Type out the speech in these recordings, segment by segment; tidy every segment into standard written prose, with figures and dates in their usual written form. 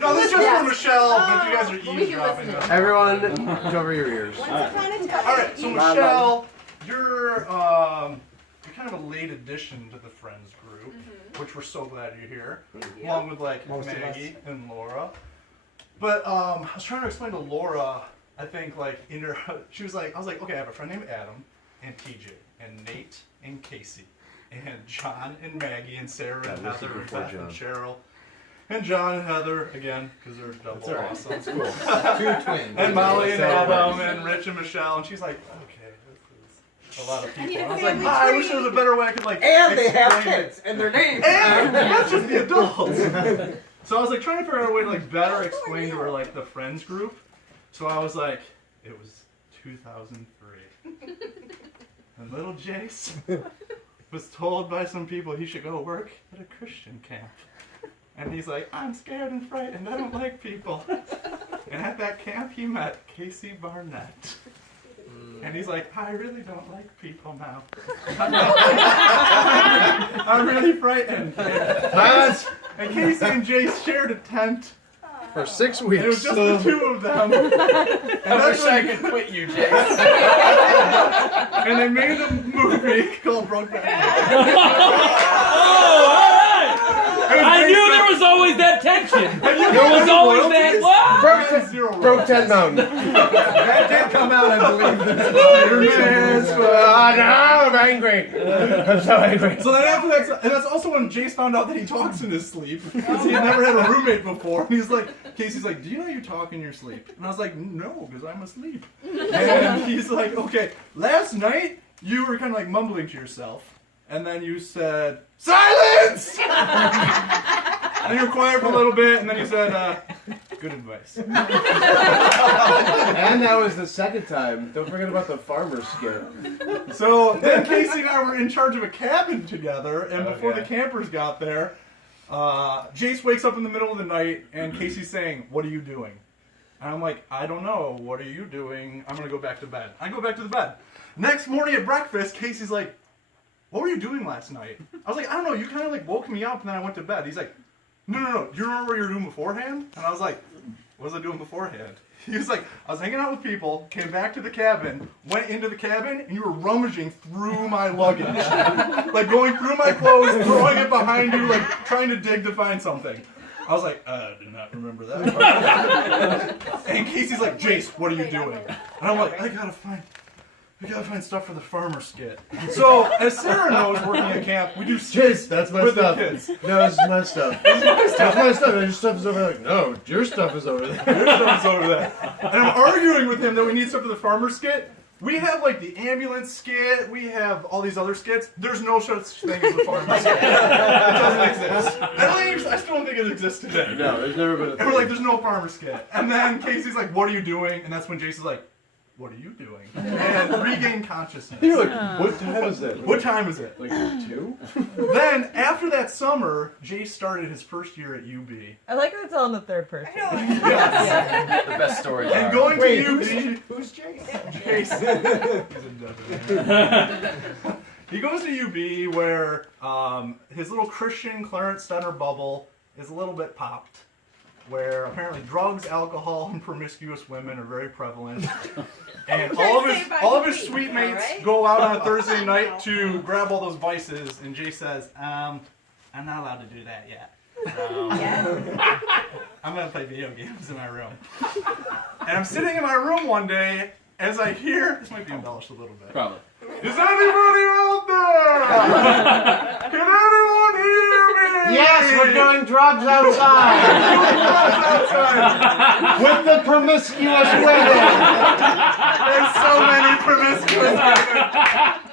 No, this is just for Michelle, but you guys are eavesdropping. Everyone, cover your ears. Alright, so Michelle, you're kind of a late addition to the Friends group, which we're so glad you're here, along with like Maggie and Laura. But I was trying to explain to Laura, I think like she was like, I was like, okay, I have a friend named Adam, and TJ, and Nate, and Casey, and John, and Maggie, and Sarah, and Heather, and Beth, and Cheryl. And John and Heather, again, because they're double awesome. That's cool. 2 twins. And Molly and Adam and Rich and Michelle. And she's like, okay, this is a lot of people. And I was like, I wish there was a better way I could like And they have kids, and their names. And that's just the adults. So I was like trying to figure out a way to like better explain to her like the Friends group. So I was like, it was 2003. And little Jace was told by some people he should go work at a Christian camp. And he's like, I'm scared and frightened, I don't like people. And at that camp he met Casey Barnett. And he's like, I really don't like people now. I'm really frightened. And Casey and Jace shared a tent. For 6 weeks. And it was just the two of them. And I wish I could quit you, Jace. And they made a movie called Brokeback I knew there was always that tension. There was always that. What? Broke 10 Mountain. That did come out, I believe. I'm angry. I'm so angry. So then after that, and that's also when Jace found out that he talks in his sleep because he had never had a roommate before. And he's like, Casey's like, do you know you talk in your sleep? And I was like, no, because I'm asleep. And he's like, okay, last night you were kind of like mumbling to yourself, and then you said, silence! And you were quiet for a little bit, and then you said, good advice. And that was the second time. Don't forget about the farmer skit. So then Casey and I were in charge of a cabin together, and before the campers got there, Jace wakes up in the middle of the night, and Casey's saying, what are you doing? And I'm like, I don't know. What are you doing? I'm going to go back to bed. I go back to the bed. Next morning at breakfast, Casey's like, what were you doing last night? I was like, I don't know. You kind of like woke me up, and then I went to bed. He's like, no. Do you remember what you were doing beforehand? And I was like, what was I doing beforehand? He was like, I was hanging out with people, came back to the cabin, went into the cabin, and you were rummaging through my luggage. Like going through my clothes, throwing it behind you, like trying to dig to find something. I was like, I do not remember that. And Casey's like, Jace, what are you doing? And I'm like, I gotta find stuff for the farmer skit. So, as Sarah knows, working at camp, we do skits That's my with stuff. the kids. No, this is my stuff. That's my stuff. Your stuff is over there. Like, no, your stuff is over there. Your stuff's over there. And I'm arguing with him that we need stuff for the farmer skit. We have like the ambulance skit, we have all these other skits. There's no such thing as the farmer skit. It doesn't exist. I still don't think it exists today. No, there's never been a And we're like, there's no farmer skit. And then Casey's like, what are you doing? And that's when Jason's like, what are you doing? And regain consciousness. You're like, what time is it? What time is it? Like 2? Then, after that summer, Jace started his first year at UB. I like that it's all in the third person. Yes. The best story. And going to UB... Who's Jace? Jace. He goes to UB where his little Christian Clarence Center bubble is a little bit popped. Where apparently drugs, alcohol, and promiscuous women are very prevalent. And all of his sweet mates go out on a Thursday night to grab all those vices, and Jay says, I'm not allowed to do that yet. I'm going to play video games in my room. And I'm sitting in my room one day as I hear, this might be embellished a little bit. Probably. Is anybody out there? Can anyone hear me? Yes, we're doing drugs outside. With the promiscuous women. There's so many promiscuous women.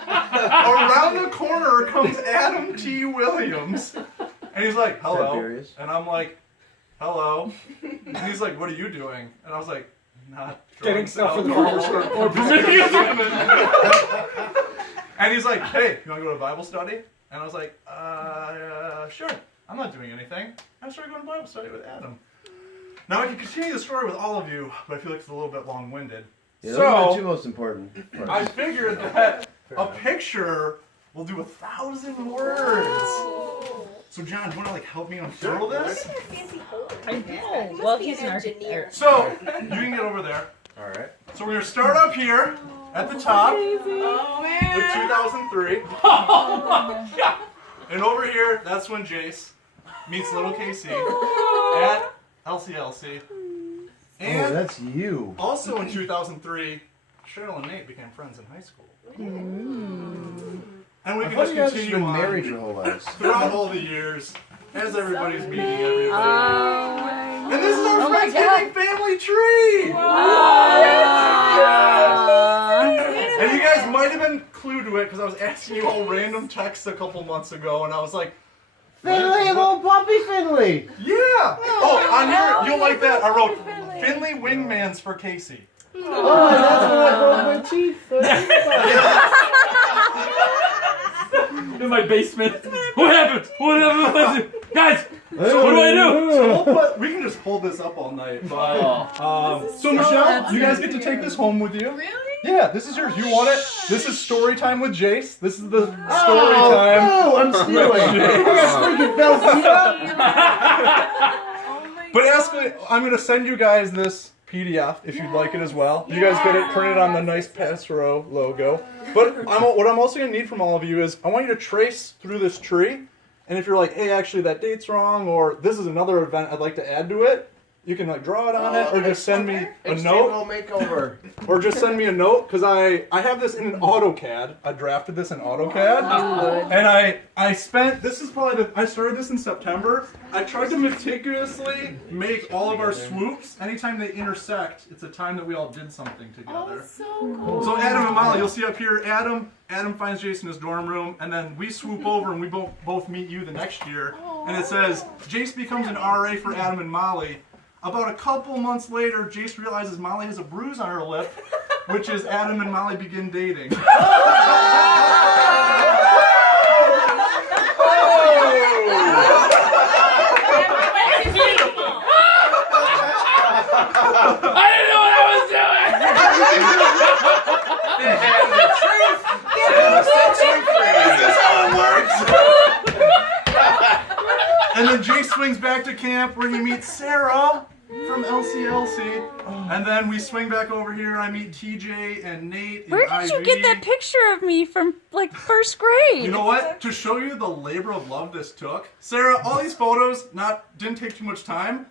Around the corner comes Adam T. Williams. And he's like, hello. Tiberius. And I'm like, hello. And he's like, what are you doing? And I was like, not Getting drugs, stuff for the alcohol, farmer's or promiscuous women. And he's like, hey, you want to go to Bible study? And I was like, sure. I'm not doing anything. I started going to Bible study with Adam. Now I can continue the story with all of you, but I feel like it's a little bit long-winded. Yeah, those are the two most important parts. I figured that a picture will do 1,000 words. So John, do you want to like help me unfurl this? I know. Well, he's an engineer. So you can get over there. All right. So we're gonna start up here at the top with 2003. Oh my God. And over here, that's when Jace meets little KC at LCLC. And that's you. also in 2003, Cheryl and Nate became friends in high school. And we I can thought just you guys have continue been on married your whole lives. throughout all the years as everybody's meeting everybody. And this is our Oh my Friendsgiving family tree! And you guys might have been clued to it because I was asking you all random texts a couple months ago, and I was like, Finley, little puppy Finley. yeah! Oh, on here, you'll like that. I wrote Finley Wingmans for Casey. Oh, that's when I broke my teeth. In my basement. What happened? What happened? Guys, what do I do? So we can just hold this up all night. But, so Michelle, you guys get to take this home with you. Really? Yeah, this is yours. You want it? This is story time with Jace. This is the story time. No, I'm stealing. I got freaking Velveeta. But I'm going to send you guys this PDF if you'd like it as well. You guys get it printed on the nice Pastro logo. But what I'm also going to need from all of you is I want you to trace through this tree. And if you're like, hey, actually that date's wrong, or this is another event I'd like to add to it, you can like draw it on it, or just send me a note. makeover. Or just send me a note, because I have this in an AutoCAD. I drafted this in AutoCAD. And I spent, this is probably I started this in September. I tried to meticulously make all of our swoops. Anytime they intersect, it's a time that we all did something together. So cool. So Adam and Molly, you'll see up here, Adam finds Jason in his dorm room, and then we swoop over and we both meet you the next year. And it says, Jace becomes an RA for Adam and Molly. About a couple months later, Jace realizes Molly has a bruise on her lip, which is Adam and Molly begin dating. I didn't know what I was doing. And then Jace swings back to camp where he meets Sarah from LCLC. And then we swing back over here and I meet TJ and Nate. Where did you get that picture of me from, like, first grade? You know what? To show you the labor of love this took, Sarah, all these photos didn't take too much time.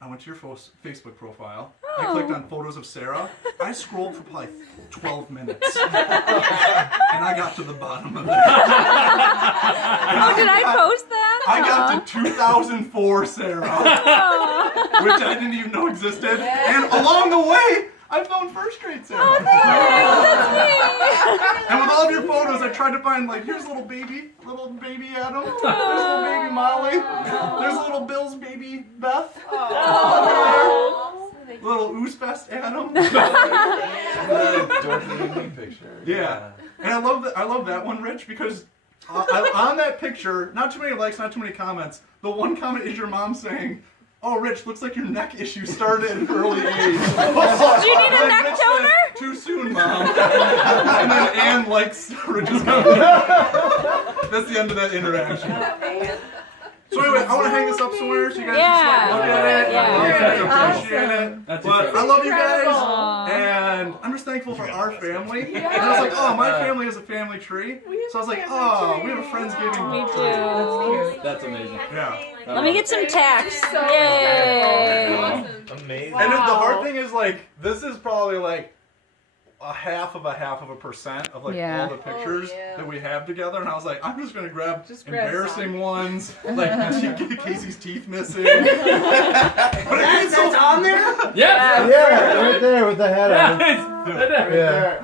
I went to your Facebook profile. I clicked on photos of Sarah. I scrolled for probably 12 minutes. And I got to the bottom of it. Oh, did I post that? I got to 2004 Sarah, which I didn't even know existed. And along the way, I found first grade Sarah. Oh, that's me. And with all of your photos, I tried to find, like, here's little baby Adam. There's little baby Molly. There's little Bill's baby Beth. Little Oozfest Adam. Yeah. And I love that one, Rich, because on that picture, not too many likes, not too many comments. The one comment is your mom saying, "Oh, Rich, looks like your neck issue started at an early age." Do you need a neck Rich toner? says, "Too soon, Mom." And then Ann likes Rich's comment. That's the end of that interaction. So anyway, I want to hang this up somewhere so you guys can look at it. Yeah. Appreciate it. That's But incredible. I love you guys, Incredible. and I'm just thankful for our family. And I was like, oh, my family has a family tree. So I was like, oh, we have a Friendsgiving Me tree. too. That's amazing. Yeah. Let me get some text. Yay. Amazing. And the hard thing is, like, this is probably like a half of a percent of like Yeah. all the pictures that we have together, and I was like, I'm just gonna grab grab embarrassing ones, like Casey's teeth missing. But it's so on there? Yeah. Yeah, right there with the head Yeah. on it. It's right there. Yeah.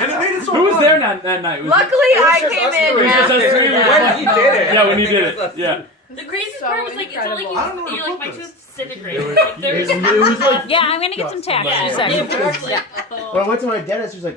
and it made it so Who was fun. there that night? Was Luckily, I came in. It was just us three. When he did it. Yeah, when you did it. Yeah. The craziest part was like it's not like I don't know you're what like my to put this. two disintegrate. Like, there's It was like, Yeah, I'm gonna get some text. yeah, in a second. it works like when I went to my dentist, he was like,